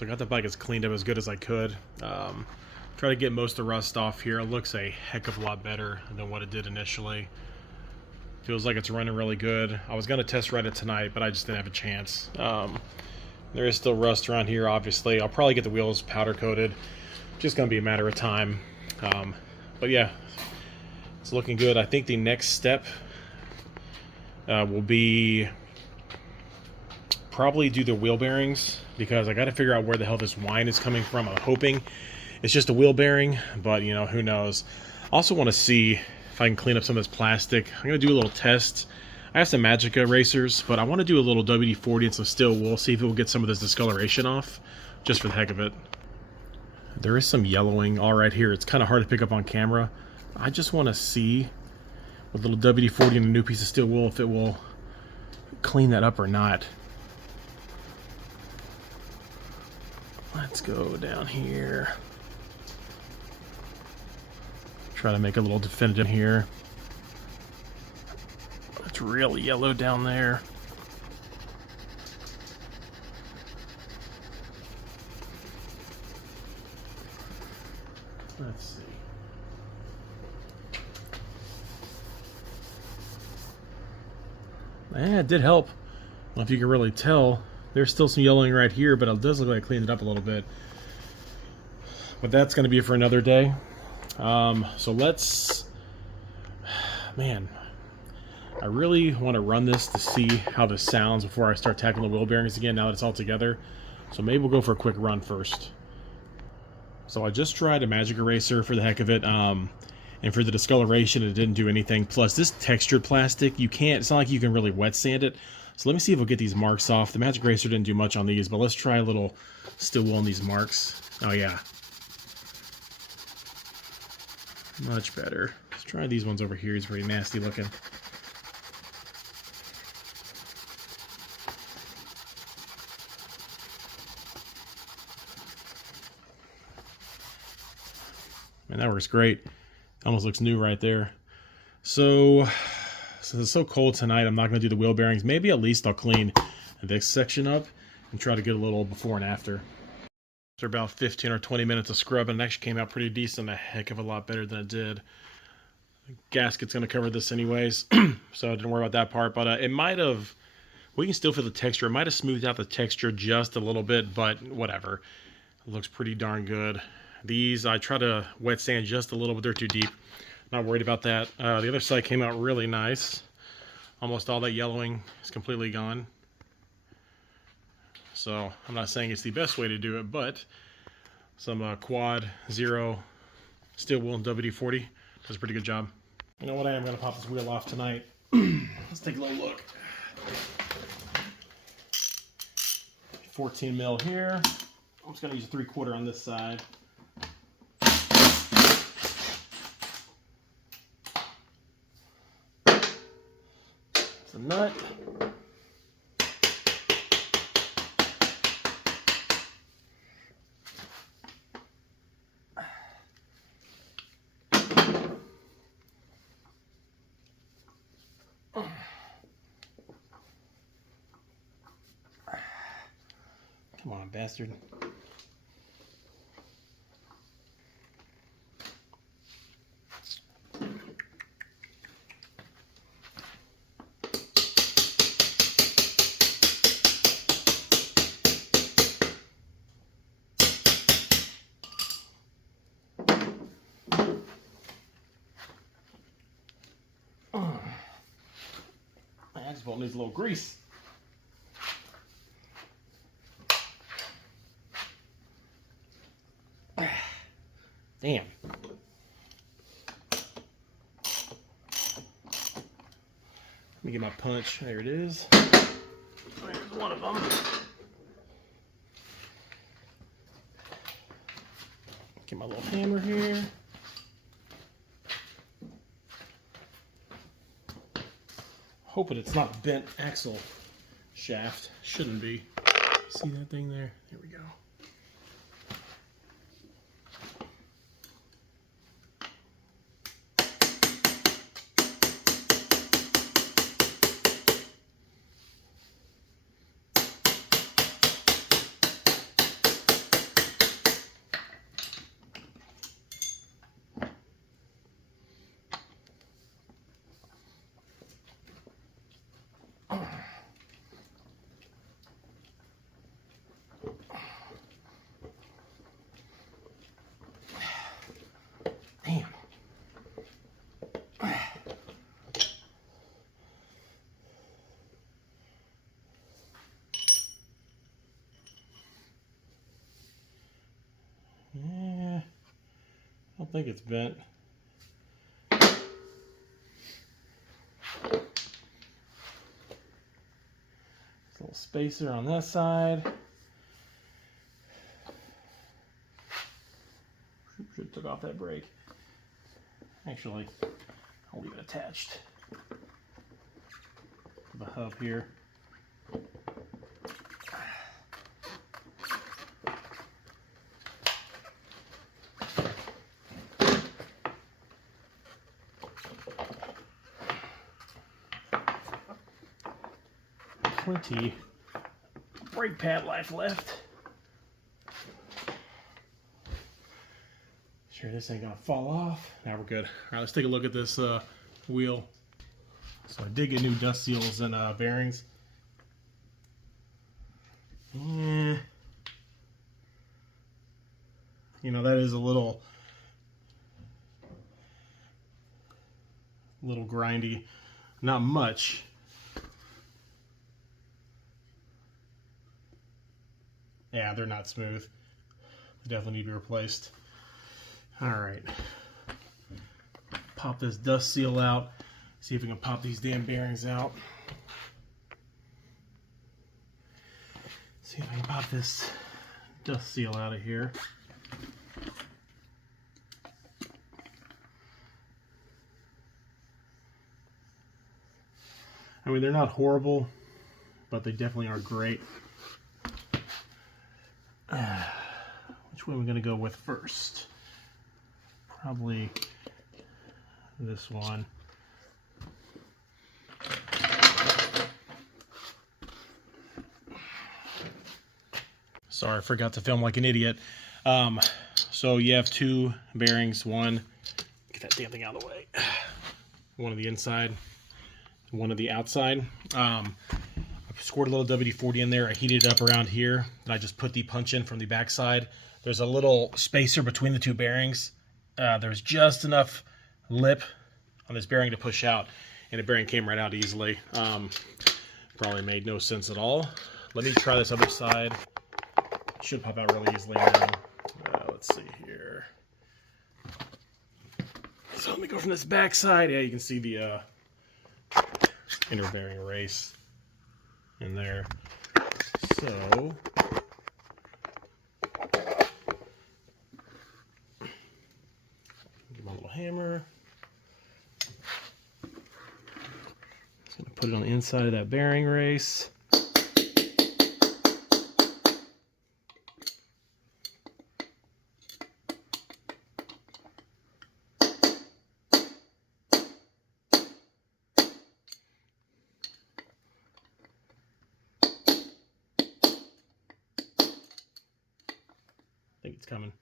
So I got the bike as cleaned up as good as I could. Try to get most of the rust off here. It looks a heck of a lot better than what it did initially. Feels like it's running really good. I was going to test ride it tonight, but I just didn't have a chance. There is still rust around here, obviously. I'll probably get the wheels powder coated. Just going to be a matter of time. But yeah, it's looking good. I think the next step will be probably do the wheel bearings, because I got to figure out where the hell this whine is coming from. I'm hoping it's just a wheel bearing, but you know, who knows. I also want to see if I can clean up some of this plastic. I'm going to do a little test. I have some Magica erasers, but I want to do a little WD-40 and some steel wool, see if it will get some of this discoloration off, just for the heck of it. There is some yellowing all right here. It's kind of hard to pick up on camera. I just want to see with a little WD-40 and a new piece of steel wool if it will clean that up or not. Let's go down here. Try to make a little definitive here. It's really yellow down there. Let's see. It did help. I don't know if you can really tell. There's still some yellowing right here, but it does look like I cleaned it up a little bit. But that's going to be for another day. So let's... Man, I really want to run this to see how this sounds before I start tackling the wheel bearings again, now that it's all together. So maybe we'll go for a quick run first. So I just tried a magic eraser for the heck of it. And for the discoloration, it didn't do anything. Plus, this textured plastic, it's not like you can really wet sand it. So let me see if we'll get these marks off. The magic eraser didn't do much on these, but let's try a little steel wool on these marks. Oh yeah. Much better. Let's try these ones over here. He's pretty nasty looking. Man, that works great. Almost looks new right there. So, since it's so cold tonight, I'm not going to do the wheel bearings. Maybe at least I'll clean this section up and try to get a little before and after. After about 15 or 20 minutes of scrubbing, it actually came out pretty decent, a heck of a lot better than it did. The gasket's going to cover this anyways, so don't worry about that part. But it might have, we can still feel the texture. It might have smoothed out the texture just a little bit, but whatever. It looks pretty darn good. These, I try to wet sand just a little, but they're too deep. Not worried about that. The other side came out really nice. Almost all that yellowing is completely gone. So I'm not saying it's the best way to do it, but some quad zero steel wool and WD-40 does a pretty good job. You know what? I am going to pop this wheel off tonight. Let's take a little look. 14 mil here. I'm just going to use a 3/4 on this side. It's a nut. Come on, bastard. Asphalt needs a little grease. Damn. Let me get my punch. There it is. There's one of them. Get my little hammer here. Hoping it's not bent axle shaft. Shouldn't be. See that thing there? There we go. I don't think it's bent. Little spacer on that side. Should have took off that brake. Actually, I'll leave it attached to the hub here. Plenty brake pad life left. Sure this ain't gonna fall off. Now we're good. All right, let's take a look at this wheel. So I did get new dust seals and bearings. You know, that is a little grindy. Not much. Yeah, they're not smooth. They definitely need to be replaced. All right. Pop this dust seal out. See if we can pop these damn bearings out. See if I can pop this dust seal out of here. I mean, they're not horrible, but they definitely aren't great. Which one am I going to go with first? Probably this one. Sorry, I forgot to film like an idiot. So you have two bearings. One, get that damn thing out of the way. One on the inside, one on the outside. I scored a little WD-40 in there. I heated it up around here. Then I just put the punch in from the back side. There's a little spacer between the two bearings. There's just enough lip on this bearing to push out, and the bearing came right out easily. Probably made no sense at all. Let me try this other side. Should pop out really easily now. Let's see here. So let me go from this back side. Yeah, you can see the inner bearing race in there. So get my little hammer. Just gonna put it on the inside of that bearing race. I think it's coming.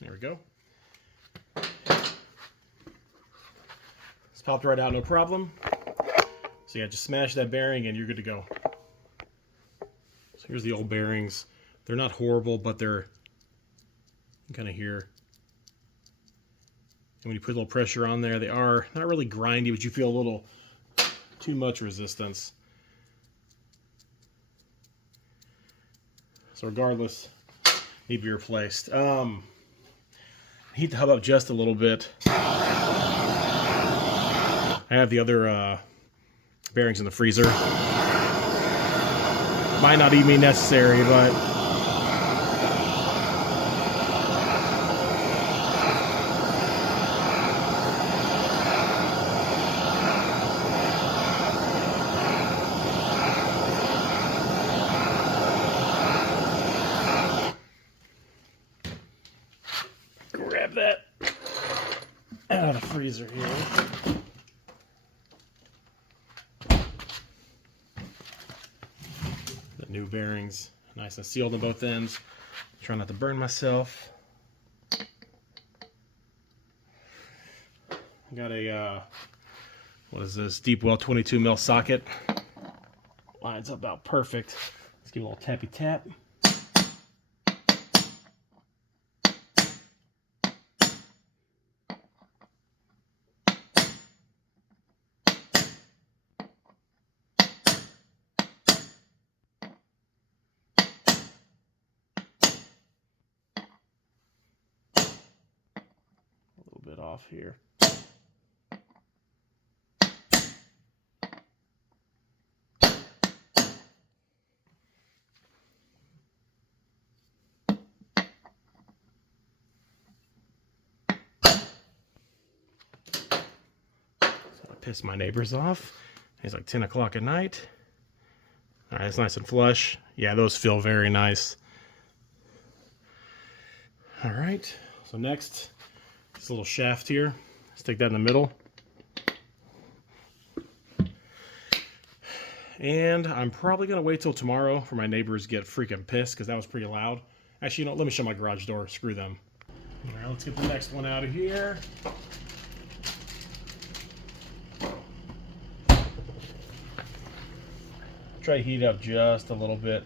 There we go. It's popped right out, no problem. So yeah, just smash that bearing and you're good to go. So here's the old bearings. They're not horrible, but they're kind of here. And when you put a little pressure on there, they are not really grindy, but you feel a little too much resistance. So regardless, need to be replaced. Heat the hub up just a little bit. I have the other bearings in the freezer. Might not even be necessary, but grab that out of the freezer here. The new bearings, nice and sealed on both ends. Try not to burn myself. I got a what is this? Deep well 22 mil socket. Lines up about perfect. Let's give it a little tappy tap. off here. Piss my neighbors off. It's like 10 o'clock at night. All right, it's nice and flush. Yeah, those feel very nice. All right, so next, this little shaft here. Stick that in the middle. And I'm probably gonna wait till tomorrow for my neighbors to get freaking pissed because that was pretty loud. Actually, you know, let me shut my garage door. Screw them. All right, let's get the next one out of here. Try to heat it up just a little bit.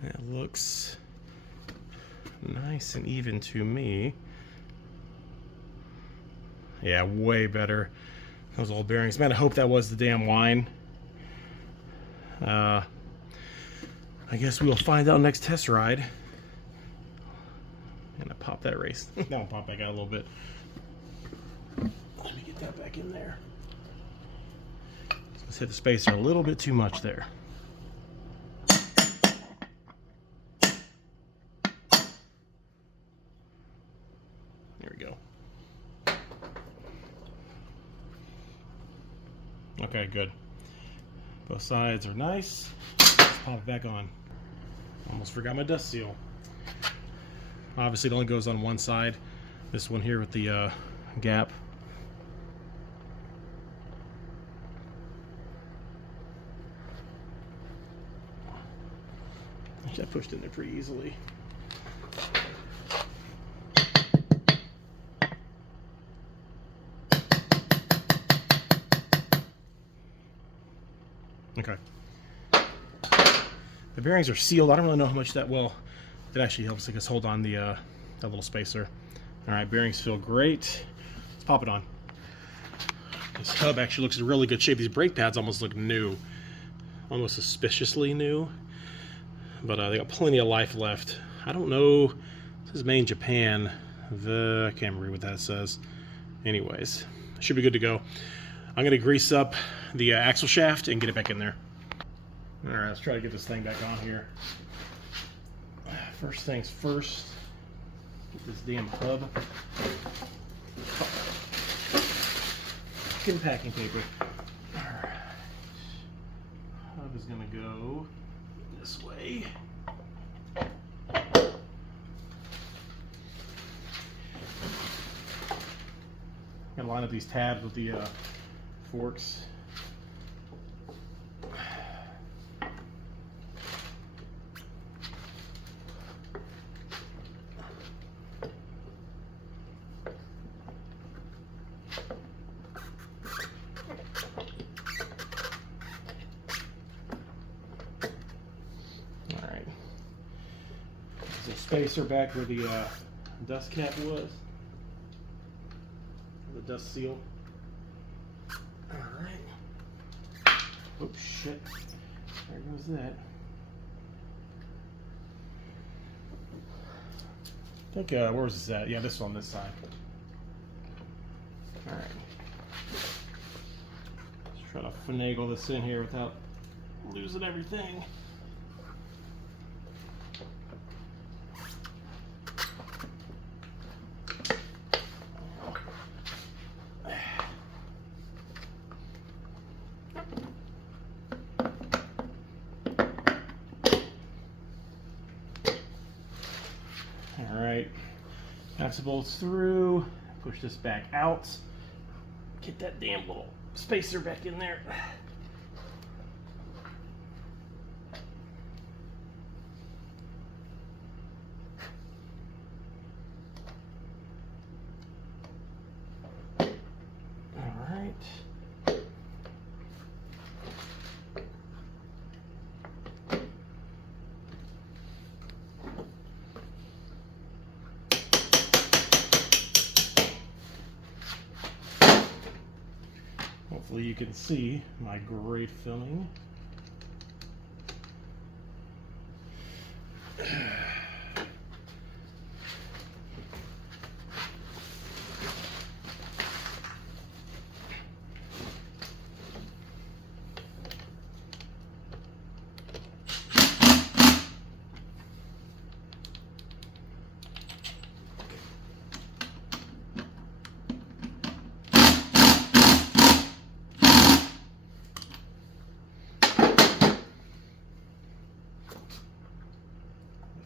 That looks nice and even to me. Yeah, way better. Those old bearings. Man, I hope that was the damn wine. I guess we'll find out next test ride. I'm gonna pop that race. Now I'll pop back out a little bit. Let me get that back in there. Let's hit the spacer a little bit too much there. There we go. Okay, good. Both sides are nice. Let's pop it back on. Almost forgot my dust seal. Obviously, it only goes on one side. This one here with the gap. Actually, I pushed in there pretty easily. Okay. The bearings are sealed. I don't really know how much that will. That actually helps, I guess, hold on the that little spacer. All right, bearings feel great. Let's pop it on. This hub actually looks in really good shape. These brake pads almost look new, almost suspiciously new. But they got plenty of life left. I don't know. This is made in Japan. I can't remember what that says. Anyways, should be good to go. I'm gonna grease up the axle shaft and get it back in there. All right, let's try to get this thing back on here. First things first, get this damn hub. Fucking packing paper. All right, hub is gonna go this way. Gonna line up these tabs with the forks. All right. There's a spacer back where the dust cap was. The dust seal. Alright. Oops, shit. There goes that. I think, where was this at? Yeah, this one, this side. Alright. Let's try to finagle this in here without losing everything. All right, pass the bolts through, push this back out, get that damn little spacer back in there. Hopefully you can see my great filming.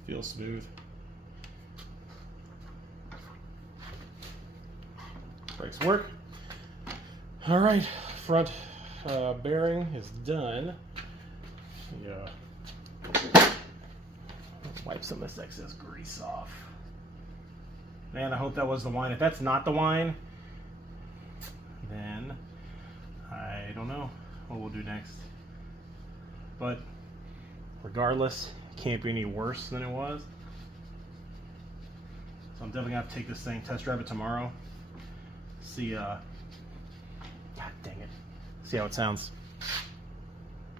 Feels smooth. Brakes work. All right, front bearing is done. Yeah. Wipe some of this excess grease off. Man, I hope that was the wine. If that's not the wine, then I don't know what we'll do next. But regardless, can't be any worse than it was. So I'm definitely gonna have to take this thing, test drive it tomorrow. See, God dang it. See how it sounds.